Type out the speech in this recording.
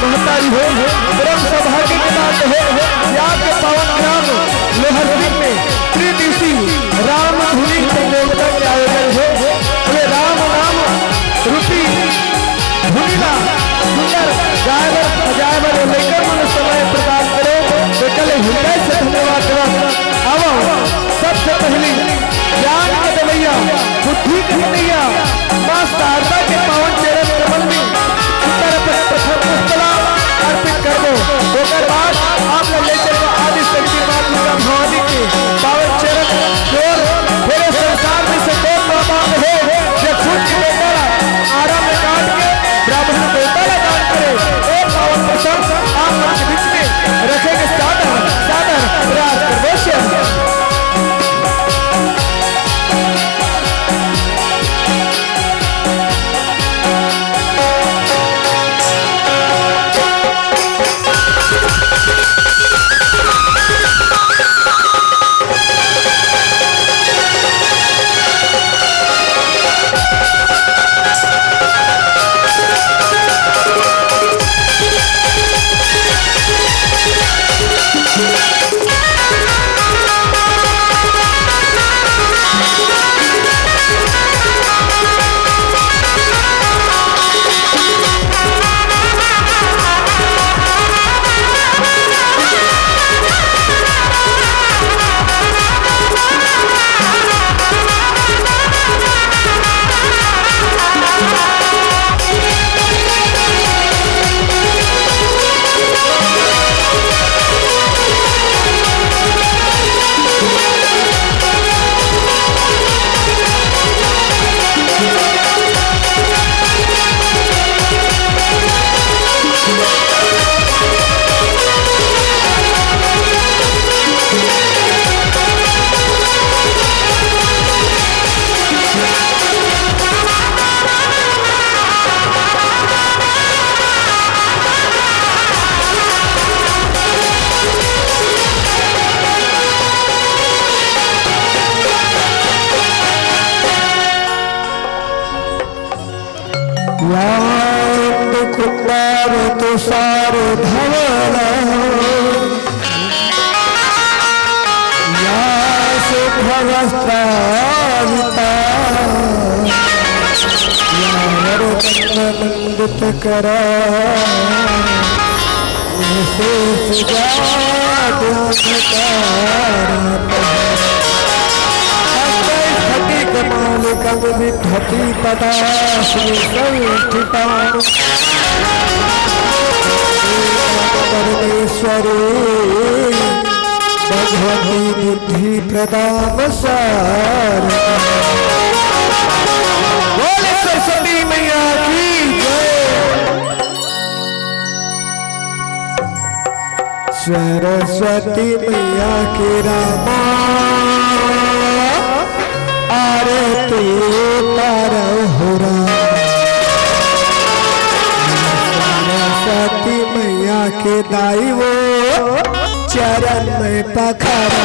महतारी हो परम सौभाग्य की बात है कि आपके पावन ग्राम लोहरदीप में त्रिदिवसीय राम धुनी प्रतियोगिता के आयोजन है। वे राम नाम रूपी धुनीला सुंदर गायबर सजायबर लेकर मन समय प्रदान करे तो कल हृदय से धन्यवाद करो। आओ सबसे पहली ज्ञान के दवैया बुद्धि के दवैया मां शारदा के पावन चरण कमल में अर्पित कर दो। होकर बाद आप लोग ले चलो आदि शक्ति मां दुर्गा भवानी के पावन चरण और पूरे संसार में से दो प्रभाव है जो खुद की बेटा आराम में काट के ब्राह्मण को बेटा दान करे और पावन प्रसंग आप लोग के बीच में रखेंगे। सादर सादर राज करवश्य कुमार तुषार धवल या शुभवस्त्राविता या वरदंडित करा धती तदा परमेश्वरी भगवती बुद्धि प्रदान सार। बोले सरस्वती मैया की जय। सरस्वती मैया की रामा आरती तारहुरा। सरस्वती मैया के दाई वो चरण में पखारा।